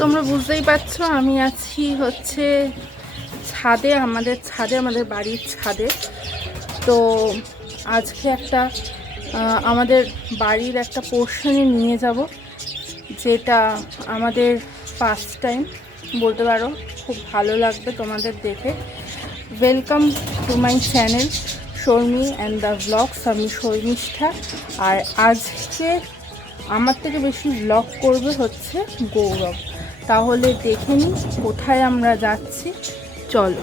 তোমরা বুঝতেই পারছো আমি আছি হচ্ছে ছাদে, আমাদের বাড়ির ছাদে। তো আজকে একটা আমাদের বাড়ির একটা পোর্শনে নিয়ে যাব, যেটা আমাদের ফার্স্ট টাইম বলতে পারো। খুব ভালো লাগবে তোমাদের দেখে। Welcome to my channel Sharmi and the vlogs. আমি শর্মিষ্ঠা। আর আজকে আমার থেকে বেশি ব্লগ করবে হচ্ছে গৌরব। তাহলে দেখে নিই কোথায় আমরা যাচ্ছি, চলো।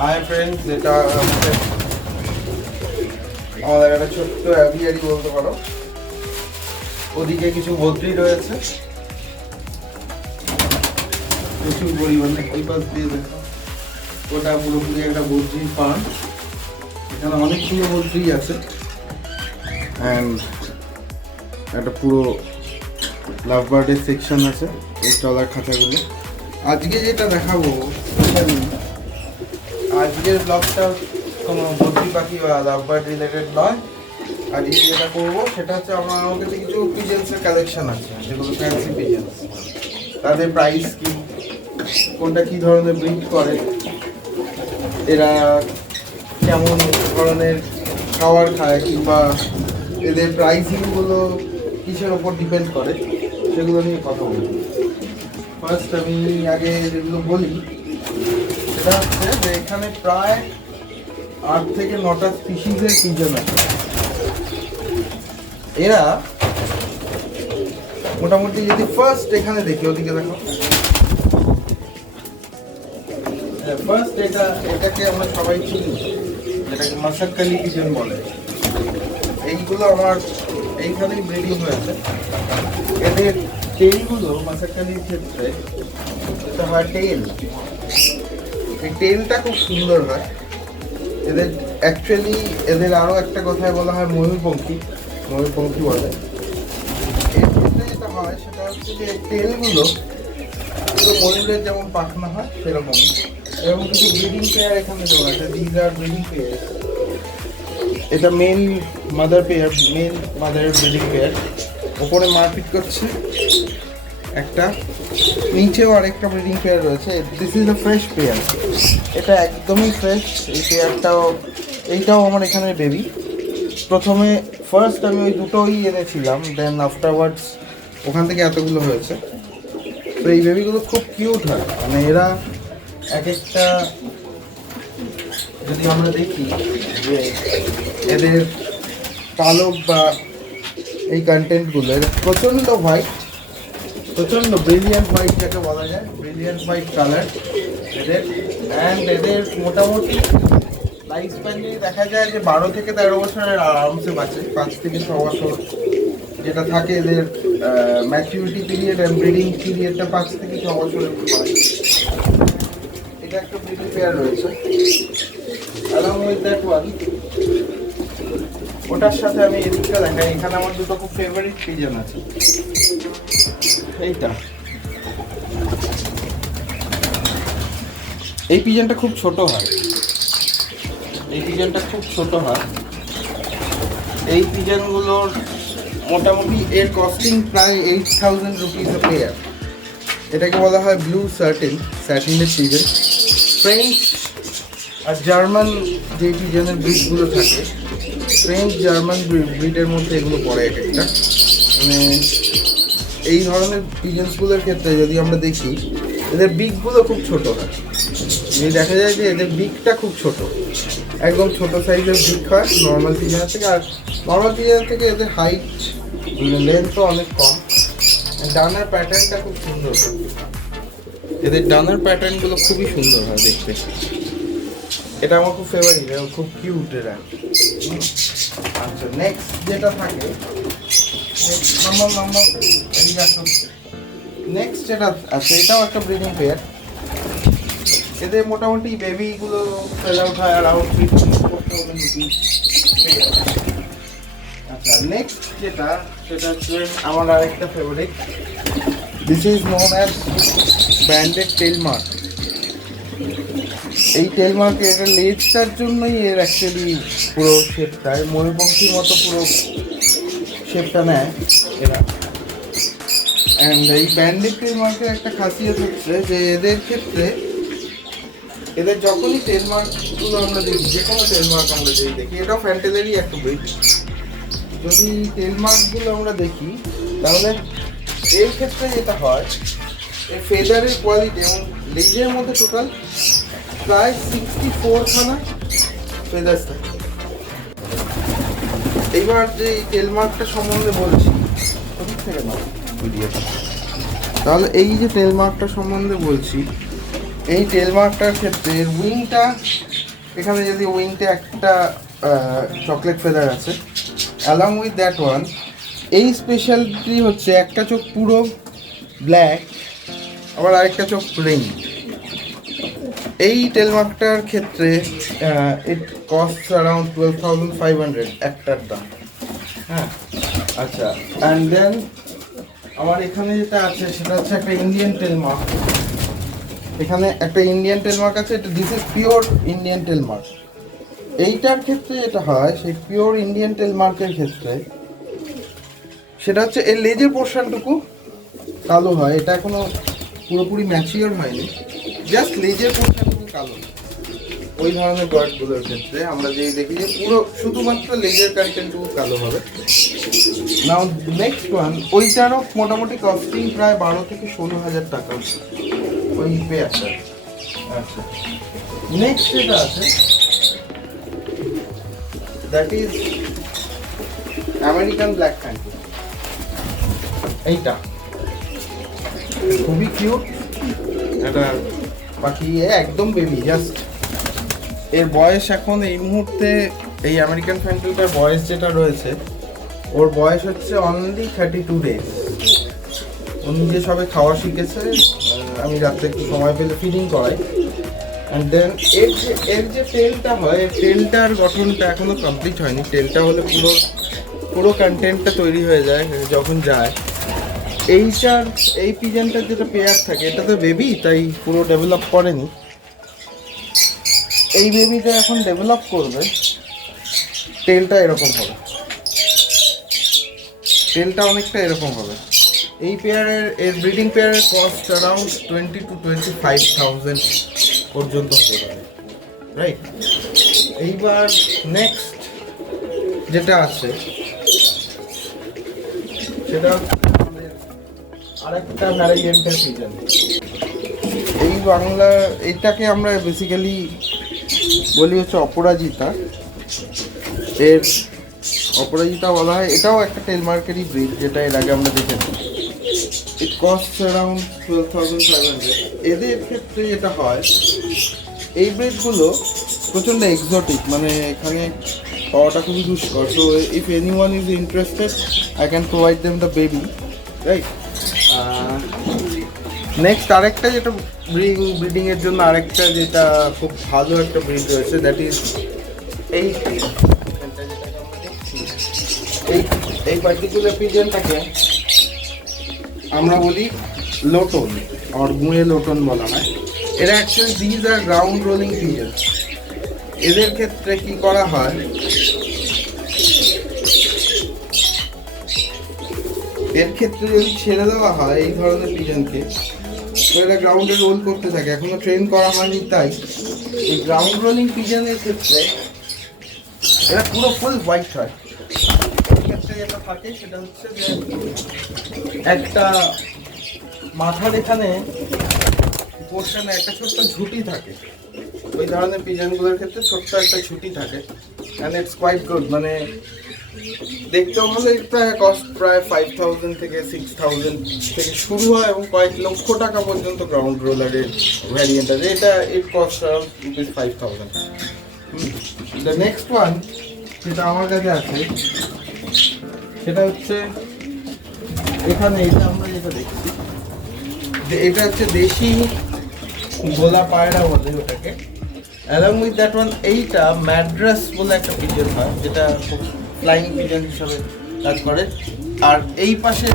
হাই ফ্রেন্ডস, এটা আমাদের একটা ছোট্ট অ্যাভিয়ারি বলতে পারো। ওদিকে কিছু বদ্রি রয়েছে প্রচুর পরিমাণে। ওই পাশ দিয়ে দেখো, ওটা পুরোপুরি একটা বদ্রি ফার্ম। এখানে অনেকগুলো বদ্রি আছে অ্যান্ড একটা পুরো লাভ বার্ডের সেকশন আছে, এই টলার খাঁচাগুলো। আজকে যেটা দেখাবো, আজকের ব্লগটা কোনো বদ্রি পাখি বা লাভ বার্ড রিলেটেড নয়। আজকে যেটা করবো সেটা হচ্ছে আমার কাছে কিছু পিজেন্সের কালেকশন আছে, যেগুলো ফ্যান্সি পিজেন্স। তাদের প্রাইস কি, কোনটা কী ধরনের ব্রিড করে, এরা কেমন ধরনের খাবার খায়, কিংবা এদের প্রাইসিংগুলো কিসের ওপর ডিপেন্ড করে, সেগুলো নিয়ে কথা বলবো। ফার্স্ট আমি আগে যেগুলো বলি সেটা হচ্ছে যে এখানে প্রায় 8 থেকে 9টা স্পিসিসের পিজন আছে। এরা মোটামুটি যদি ফার্স্ট এখানে দেখি, ওদিকে দেখো, ফার্স্ট এটাকে আমরা সবাই চিনি, যেটাকে মাসাক্কালি পিজন বলে। এইগুলো আমার এইখানেই ব্রিডিং হয়েছে। এদের টেইলগুলো মাসাক্কালির ক্ষেত্রে এটা হয় টেইল, এই টেইলটা খুব সুন্দর হয় এদের। অ্যাকচুয়ালি এদের আরও একটা কথায় বলা হয় ময়ূরপঙ্খী বলে। এর ক্ষেত্রে যেটা হয় সেটা হচ্ছে যে টেলগুলো পুরো ময়ূরের যেমন পাখনা হয় সেরকম, এবং কিছু ব্রিডিং পেয়ার এখানে দেওয়া আছে। These are breeding pair. এটা মেল মাদারের ব্রিডিং পেয়ার। ওপরে মারপিট করছে একটা, নিচেও আরেকটা ব্রিডিং পেয়ার রয়েছে। This is a fresh pair, এটা একদমই ফ্রেশ। এই এইটাও আমার এখানে বেবি। প্রথমে ফার্স্ট আমি ওই দুটোই এনেছিলাম, দেন আফটারওয়ার্ডস ওখান থেকে এতগুলো হয়েছে। তো এই বেবিগুলো খুব কিউট হয়, মানে এরা এক একটা, যদি আমরা দেখি যে এদের পালক বা এই কন্টেন্টগুলো, এরা প্রচণ্ড হোয়াইট, প্রচণ্ড ব্রিলিয়ান্ট হোয়াইট যাকে বলা যায়, ব্রিলিয়ান্ট হোয়াইট কালার এদের। অ্যান্ড এদের মোটামুটি লাইফ স্প্যান নিয়ে দেখা যায় যে 12 থেকে 13 বছরের আরামসে বাঁচে। 5 থেকে 6 বছর যেটা থাকে এদের ম্যাচুরিটি পিরিয়ড অ্যান্ড ব্রিডিং পিরিয়ডটা 5 থেকে 6 বছরের হয়। এটা একটা ব্রিডিং পেয়ার রয়েছে। অ্যালং উইথ দ্যাট ওয়ান, ওটার সাথে আমি এদিকটা দেখাই। এখানে আমার দুটো খুব ফেভারিট পিজন আছে। এই পিজনটা খুব ছোট হয়, এই পিজনগুলোর মোটামুটি এর কস্টিং প্রায় 8000 রুপিস এ পেয়ার। এটাকে বলা হয় ব্লু স্যাটিনের পিজন। ফ্রেঞ্চ আর জার্মান যে পিজনের ব্রিডগুলো থাকে, ফ্রেঞ্চ জার্মান ব্রিডের মধ্যে এগুলো পড়ে এক একটা। মানে এই ধরনের পিজেন্সগুলোর ক্ষেত্রে যদি আমরা দেখি, এদের বিকগুলো খুব ছোট হয়। দেখা যায় যে এদের বিকটা খুব ছোট, একদম ছোট সাইজের বিক হয় নর্মাল পিজনের থেকে। আর নর্মাল পিজন থেকে এদের হাইট লেন্থও অনেক কম। ডানার প্যাটার্নটা খুব সুন্দর হয়, এদের ডানার প্যাটার্নগুলো খুবই সুন্দর হয় দেখতে। এটা আমার খুব ফেভারিট, খুব কিউট এরা। আচ্ছা, নেক্সট যেটা থাকে, নেক্সট যেটা আছে এটাও একটা ব্রিডিং পেয়ার। এদের মোটামুটি বেবিগুলো সেল আউট হয় অ্যারাউন্ড 50-40,000 রুপিস। আচ্ছা, নেক্সট যেটা সেটা হচ্ছে আমার আরেকটা favourite. This is known as branded tell mark. এই টেল মার্ক এর লেজটার জন্যই এর অ্যাকচুয়ালি পুরো শেপটা ময়ূরপঙ্খীর মতো পুরো শেপটা নেয় এরা। অ্যান্ড এই ব্যান্ডেড টেল মার্কের একটা খাসিয়ত হচ্ছে যে এদের ক্ষেত্রে এদের যখনই টেল মার্কগুলো আমরা দেখি, যে কোনো টেল মার্ক আমরা যদি দেখি, এটাও ফ্যান্টেলেরই একটা ব্রিড, যদি টেল মার্কগুলো আমরা দেখি তাহলে এর ক্ষেত্রে যেটা হয় এই ফেদারের কোয়ালিটি এবং লেজের মধ্যে টোটাল প্রায় 64খানা ফেদার্স থাকে। এইবার যে টেল মার্কটা সম্বন্ধে বলছি থেকে না ভিডিওটা, তাহলে এই যে টেল মার্কটা সম্বন্ধে বলছি, এই টেল মার্কটার ক্ষেত্রে উইংটা, এখানে যদি উইংটা একটা চকলেট ফেদার আছে, অ্যালং উইথ দ্যাট ওয়ান এই স্পেশালিটি হচ্ছে একটা চোখ পুরো ব্ল্যাক, আবার আরেকটা চোখ প্লেন। এই টেল মার্কটার ক্ষেত্রে ইট কস্ট অ্যারাউন্ড 12,500 একটার দাম। হ্যাঁ, আচ্ছা। অ্যান্ড দেন আমার এখানে যেটা আছে সেটা হচ্ছে একটা ইন্ডিয়ান টেল মার্ক। এখানে একটা ইন্ডিয়ান টেল মার্ক আছে, এটা this is pure Indian tell mark. এইটার ক্ষেত্রে যেটা হয় সেই পিওর ইন্ডিয়ান টেল মার্কের ক্ষেত্রে সেটা হচ্ছে এর লেজের পোর্শনটুকু কালো হয়, এটা এখনো পুরোপুরি ম্যাচিওর হয়নি, জাস্ট লেজের পোর্শনটুকু কালো। ওই ধরনের বার্ডগুলোর ক্ষেত্রে আমরা যেই দেখি যে পুরো শুধুমাত্র লেজের কন্টেন্টটুকু কালো হবে। নাও নেক্সট ওয়ান, ওইটারও মোটামুটি কস্টিং প্রায় 12 থেকে 16,000 টাকা ওই পেয়ারটা। আচ্ছা, নেক্সট যেটা আছে দ্যাট ইজ আমেরিকান ব্ল্যাক ফ্যান্টি। এইটা খুবই কিউট একটা পাখি, একদম বেবি, জাস্ট এর বয়স এখন এই মুহূর্তে এই আমেরিকান ফ্যান্টেলটার বয়স যেটা রয়েছে ওর বয়স হচ্ছে অনলি 32 ডেজ। ও নিজে সবে খাওয়া শিখেছে, আমি রাত্রে একটু সময় পেলে ফিডিং করাই। অ্যান্ড দেন এর যে টেলটা হয়, এর টেলটার গঠনটা এখনো কমপ্লিট হয়নি। টেলটা হলে পুরো কন্টেন্টটা তৈরি হয়ে যায় যখন যায়। এইটার এই পিজনটার যেটা পেয়ার থাকে এটা তো বেবি, তাই পুরো ডেভেলপ করেনি। এই বেবিটা এখন ডেভেলপ করবে, টেলটা এরকম হবে, টেলটা অনেকটা এরকম হবে। এই পেয়ারের এর ব্রিডিং পেয়ারের কস্ট অ্যারাউন্ড 20 to 25,000 পর্যন্ত হতে পারে, রাইট? এইবার নেক্সট যেটা আছে সেটা আরেকটা ভ্যারিয়েন্টের পিজন। এই বাংলা এইটাকে আমরা বেসিক্যালি বলি হচ্ছে অপরাজিতা। এর অপরাজিতা বলা হয়, এটাও একটা টেল মার্কেরই ব্রিড, যেটা এর আগে আমরা দেখেছি। It cost around 12,500। এদের ক্ষেত্রে যেটা হয়, এই ব্রিডগুলো প্রচণ্ড এক্সোটিক, মানে এখানে পাওয়াটা খুবই দুষ্কর। So if any one is interested I can provide them the baby, right? Next আরেকটা যেটা ব্রিডিংয়ের জন্য আরেকটা যেটা খুব ভালো একটা ব্রিড রয়েছে, দ্যাট ইজ এই এই পার্টিকুলার পিজনটাকে আমরা বলি লোটন, আর গুঁড়ে লোটন বলা হয়। এরা actually these are ground rolling pigeon. এদের ক্ষেত্রে কি করা হয়, এর ক্ষেত্রে যদি ছেড়ে দেওয়া হয় এই ধরনের পিজনকে, তো এরা গ্রাউন্ডে রোল করতে থাকে। এখনো ট্রেন করা হয়নি, তাই এই গ্রাউন্ড রোলিং পিজনের ক্ষেত্রে এরা পুরো ফুল হোয়াইট হয়। এর ক্ষেত্রে যেটা থাকে সেটা হচ্ছে যে একটা মাথার এখানে পোর্শনে একটা ছোট্ট ঝুঁটি থাকে। ওই ধরনের পিজনগুলোর ক্ষেত্রে ছোট্ট একটা ঝুঁটি থাকে, অ্যান্ড ইটস কোয়াইট গুড। মানে দেখতেও ভালো, এটা কস্ট প্রায় 5,000 থেকে 6,000 থেকে শুরু হয় এবং কয়েক লক্ষ টাকা পর্যন্ত গ্রাউন্ড রোলারের ভ্যারিয়েন্ট আছে। এটা it cost around ₹5,000। The next one যেটা আমার কাছে আছে সেটা হচ্ছে এখানে, এটা আমরা যেটা দেখছি যে এটা হচ্ছে দেশি গোলা পায়রা বলে ওটাকে। অ্যালং উইথ দ্যাট ওয়ান এইটা ম্যাড্রাস বলে একটা পিজন হয়, যেটা খুব ফ্লাইং পিজন হিসাবে কাজ করে। আর এই পাশে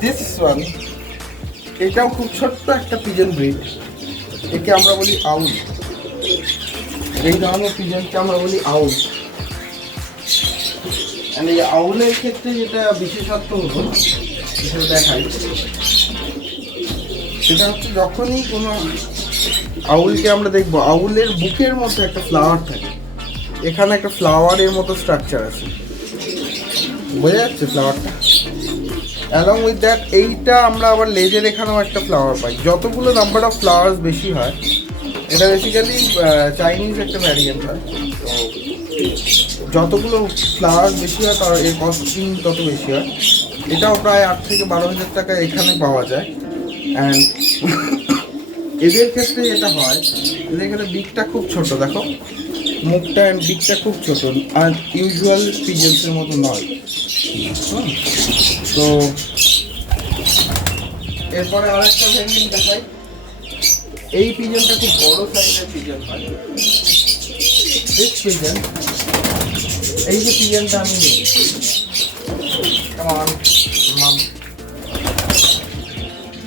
দিস ওয়ান এটাও খুব ছোট্ট একটা পিজন ব্রিড, একে আমরা বলি আউল। এই ধরনের পিজনকে আমরা বলি আউল। এই আউলের ক্ষেত্রে যেটা বিশেষত্ব হলো সেটা দেখাই, সেটা হচ্ছে যখনই কোনো আউলকে আমরা দেখবো, আউলের বুকের মধ্যে একটা ফ্লাওয়ার থাকে, এখানে একটা ফ্লাওয়ারের মতো স্ট্রাকচার আছে, বোঝা যাচ্ছে ফ্লাওয়ারটা? অ্যালং উইথ দ্যাট এইটা আমরা আবার লেজের এখানেও একটা ফ্লাওয়ার পাই। যতগুলো নাম্বার অফ ফ্লাওয়ার্স বেশি হয়, এটা বেসিক্যালি চাইনিজ একটা ভ্যারিয়েন্ট হয়, তো যতগুলো ফ্লাওয়ার্স বেশি হয় তার এর কস্টিং তত বেশি হয়। এটাও প্রায় 8 থেকে 12,000 টাকা এখানে পাওয়া যায়। অ্যান্ড এদের ক্ষেত্রে যেটা হয়, এদের এখানে বিকটা খুব ছোট, দেখো মুখটা অ্যান্ড বিকটা খুব ছোট, আর ইউজুয়াল পিজেন্সের মতো নয়। তো এরপরে আরেকটা ভ্যারিয়েন্ট দেখাই। এই পিজনটা খুব বড় সাইজের পিজন হয়। দিস পিজন, এই যে পিজনটা আমি নিই,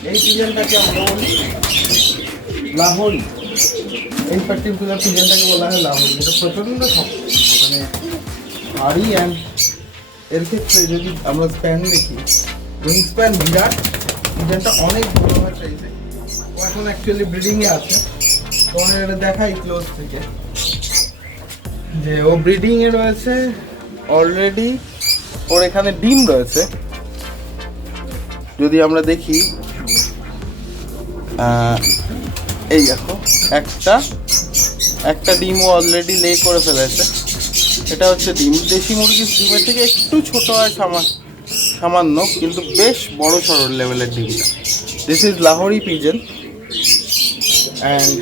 এই পিজনটাকে আমরা বলি লাহোরি। এই পার্টিকুলার পিজনটাকে বলা হয় লাহোরি। এটা প্রচণ্ড শক্ত, মানে ভারী। অ্যান্ড এর ক্ষেত্রে যদি আমরা স্প্যান দেখি, উইং স্প্যান বিরাট, পিজনটা অনেক বড় হয় সাইজে। ও এখন অ্যাকচুয়ালি ব্রিডিংয়ে আছে, তোমার এটা দেখাই ক্লোজ থেকে যে ও ব্রিডিংয়ে রয়েছে অলরেডি। ওর এখানে ডিম রয়েছে, যদি আমরা দেখি, এই দেখো একটা ডিমও অলরেডি লে করে ফেলেছে। এটা হচ্ছে ডিম, দেশি মুরগির ডিমের থেকে একটু ছোট হয় সামান্য, কিন্তু বেশ বড় সড়ো লেভেলের ডিমটা। This is Lahori pigeon. And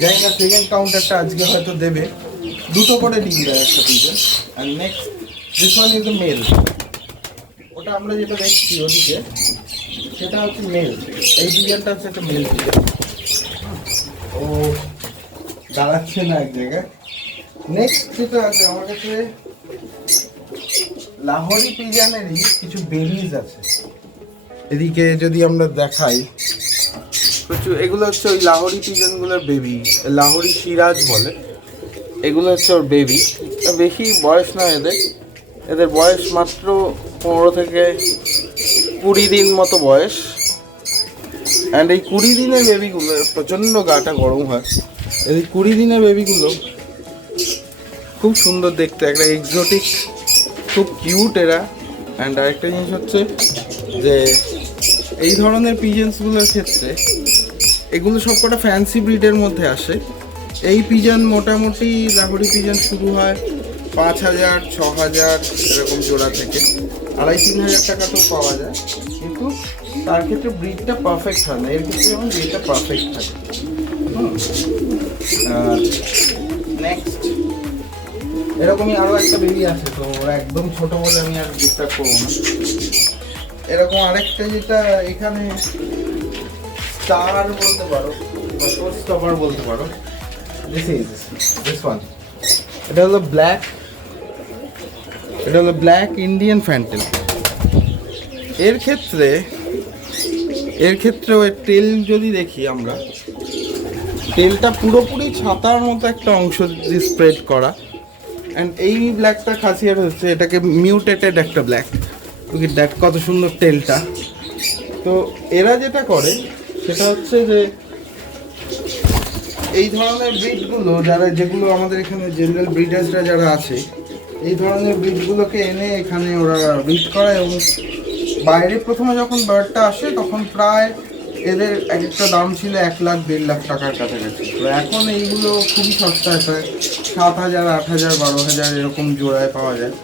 জানি না সেকেন্ড কাউন্টারটা আজকে হয়তো দেবে, 2টো করে ডিম দেয় একটা pigeon. And next this one is a male. ওটা আমরা যেটা দেখছি ওদিকে, সেটা হচ্ছে মেল। এই পিজনটা হচ্ছে একটা মেল পিজন। ও দাঁড়াচ্ছে না এক জায়গায়। নেক্সট যেটা আছে আমার কাছে, লাহোরি পিজনেরই কিছু বেবিজ আছে। এদিকে যদি আমরা দেখাই, প্রচুর এগুলো হচ্ছে ওই লাহোরি পিজনগুলোর বেবি, লাহোরি সিরাজ বলে। এগুলো হচ্ছে ওর বেবি। বেশি বয়স নয় এদের বয়স মাত্র 15 থেকে 20 দিন মতো বয়স। অ্যান্ড এই 20 দিনের বেবিগুলো প্রচণ্ড গাটা গরম হয়। এই 20 দিনের বেবিগুলো খুব সুন্দর দেখতে, একটা এক্সোটিক, খুব কিউট এরা। অ্যান্ড আরেকটা জিনিস হচ্ছে যে এই ধরনের পিজেন্সগুলোর ক্ষেত্রে এগুলো সবকটা ফ্যান্সি ব্রিডের মধ্যে আসে। এই পিজন মোটামুটি লাহোরি পিজন শুরু হয় 5,000, 6,000 এরকম জোড়া থেকে, 2,500-3,000 টাকাতেও পাওয়া যায়। কিন্তু তার ক্ষেত্রে ব্রিডটা পারফেক্ট হয় না, এর ক্ষেত্রে যেমন ব্রিডটা পারফেক্ট থাকে। নেক্সট এরকমই আরও একটা বেবি আছে, তো ওরা একদম ছোট বলে আমি আর ডিস্টার্ব করবো না। এরকম আরেকটা যেটা এখানে স্টার বলতে পারো বা শো স্টপার বলতে পারো, দিস ওয়ান। এটা হলো ব্ল্যাক ইন্ডিয়ান ফ্যান্টেল। এর ক্ষেত্রে ওই টেল যদি দেখি আমরা, টেলটা পুরোপুরি ছাতার মতো একটা অংশ দিয়ে স্প্রেড করা। অ্যান্ড এই ব্ল্যাকটা খাসিয়ার হচ্ছে, এটাকে মিউটেটেড একটা ব্ল্যাক। দেখ কত সুন্দর টেলটা। তো এরা যেটা করে সেটা হচ্ছে যে এই ধরনের ব্রিডগুলো যেগুলো আমাদের এখানে জেনারেল ব্রিডার্সরা যারা আছে, এই ধরনের ব্রিডগুলোকে এনে এখানে ওরা ব্রিড করায়। এবং বাইরে প্রথমে যখন বার্ডটা আসে তখন প্রায় এদের এক একটা দাম ছিল 1 লাখ 1.5 লাখ টাকার কাছাকাছি। তো এখন এইগুলো খুবই সস্তায় প্রায় 7,000, 8,000, 12,000 এরকম জোড়ায় পাওয়া যায়।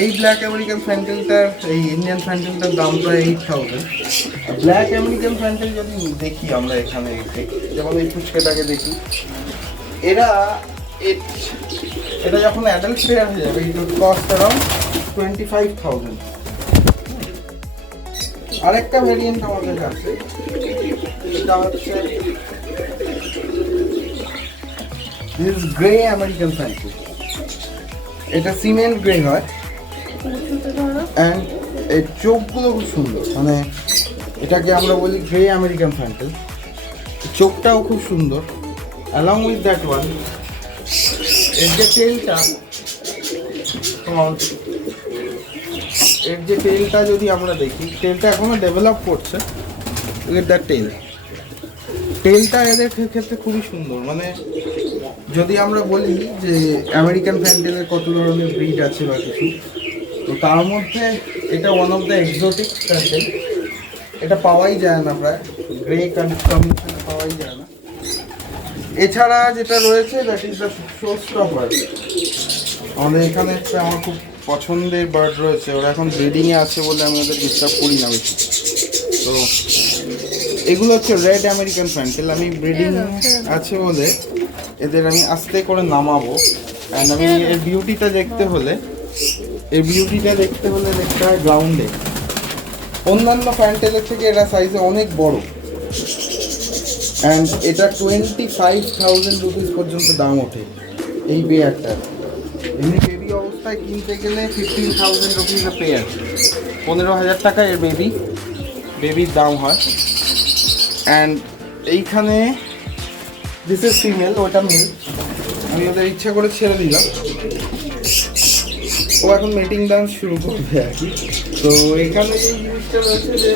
এই ব্ল্যাক আমেরিকান ফ্যান্টেলটার, এই ইন্ডিয়ান ফ্যান্টেলটার দাম প্রায় 8,000। ব্ল্যাক আমেরিকান ফ্যান্টেল যদি দেখি আমরা এখানে, যেমন এই ফুচকাটাকে দেখি, এটা যখন অ্যাডাল্ট পেয়ার হয়ে যাবে, ইট উড কস্ট অ্যারাউন্ড 25,000। আরেকটা ভ্যারিয়েন্ট আমাদের কাছে, এটা হচ্ছে দিস গ্রে আমেরিকান ফ্যান্টেল। এটা সিমেন্ট গ্রে হয়। অ্যান্ড এই চোখগুলো খুব সুন্দর, মানে এটাকে আমরা বলি গ্রে আমেরিকান ফ্যান্টেল। চোখটাও খুব সুন্দর। অ্যালং উইথ দ্যাট ওয়ান এর যে টেলটা, যদি আমরা দেখি, টেলটা এখনো ডেভেলপ করছে। উইথ দ্যাট টেলটা এদের ক্ষেত্রে খুবই সুন্দর। মানে যদি আমরা বলি যে আমেরিকান ফ্যান্টেলের কত ধরনের ব্রিড আছে বা কিছু, তো তার মধ্যে এটা one of the exotic fantail. এটা পাওয়াই যায় না, প্রায় গ্রে কম্বিনেশন পাওয়াই যায় না। এছাড়া যেটা রয়েছে that is the show stopper. আমাদের এখানে একটা আমার খুব পছন্দের বার্ড রয়েছে, ওরা এখন ব্রিডিংয়ে আছে বলে আমি ওদের ডিস্টার্ব করি না বেশি। তো এগুলো হচ্ছে রেড আমেরিকান ফ্যান্টেল। আমি ব্রিডিং আছে বলে এদের আমি আস্তে করে নামাবো। অ্যান্ড আমি এর বিউটিটা দেখতে হলে দেখতে হয় গ্রাউন্ডে। অন্যান্য ফ্যান্টেলের থেকে এটা সাইজে অনেক বড়। অ্যান্ড এটা 25,000 রুপিস পর্যন্ত দাম ওঠে এই পেয়ারটার। এমনি বেবি অবস্থায় কিনতে গেলে 15,000 রুপিস এ পেয়ার, 15,000 টাকা এর বেবির দাম হয়। অ্যান্ড এইখানে দিস ইজ ফিমেল, ওটা মেল। আমি ওদের ইচ্ছা করে ছেড়ে দিলাম, ও এখন মিটিং ডান্স শুরু করবে আর কি। তো এখানে এই জিনিসটা রয়েছে যে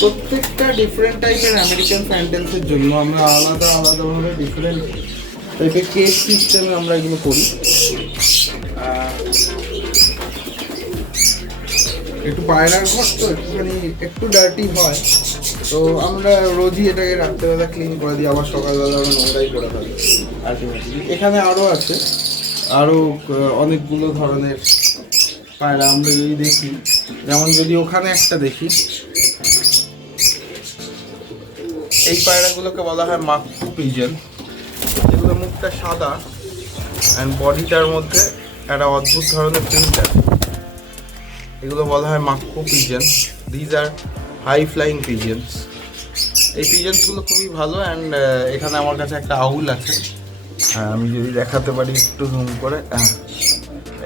প্রত্যেকটা ডিফারেন্ট টাইপের আমেরিকান ফ্যান্টেলসের জন্য আমরা আলাদাভাবে ডিফারেন্ট টাইপের কেস সিস্টেমে আমরা এগুলো করি। একটু পায়রার ঘর তো একটু ডার্টি হয়, তো আমরা রোজই এটাকে রাত্রেবেলা ক্লিন করে দিই, আবার সকালবেলা আমরা নোংরাই করে ফেলি আলটিমেটলি। এখানে আরও আছে, আরও অনেকগুলো ধরনের পায়রা আমরা যদি দেখি, যেমন যদি ওখানে একটা দেখি, এই পায়রাগুলোকে বলা হয় মাক্কু পিজন। এগুলো মুখটা সাদা অ্যান্ড বডিটার মধ্যে একটা অদ্ভুত ধরনের প্রিন্ট আছে। এগুলো বলা হয় মাক্কু pigeon. These are high flying pigeons. এই পিজেন্সগুলো খুবই ভালো। অ্যান্ড এখানে আমার কাছে একটা আউল আছে, আমি যদি দেখাতে পারি একটু জুম করে।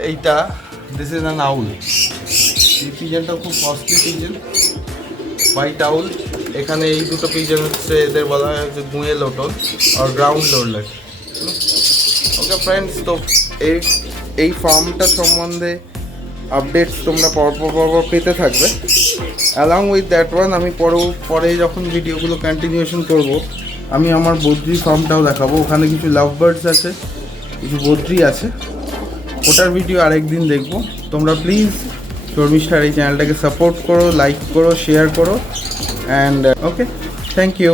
এইটা দিস ইজ অ্যান আউল। এই পিজেনটা খুব কস্টলি পিজেন, হোয়াইট আউল। এখানে এই দুটো পিজন হচ্ছে, এদের বলা হয় হচ্ছে গুঁয়ে লোটন আর গ্রাউন্ড লোটন। ওকে ফ্রেন্ডস, তো এই ফার্মটা সম্বন্ধে আপডেটস তোমরা পরপর পেতে থাকবে। অ্যালং উইথ দ্যাট ওয়ান আমি পরে যখন ভিডিওগুলো কন্টিনিউশন করব, আমি আমার বদ্রি ফার্মটাও দেখাবো। ওখানে কিছু লাভ বার্ডস আছে, কিছু বদ্রি আছে, ওটার ভিডিও আরেকদিন দেখবো। তোমরা প্লিজ শর্মিষ্ঠার এই চ্যানেলটাকে সাপোর্ট করো, লাইক করো, শেয়ার করো। And okay, thank you.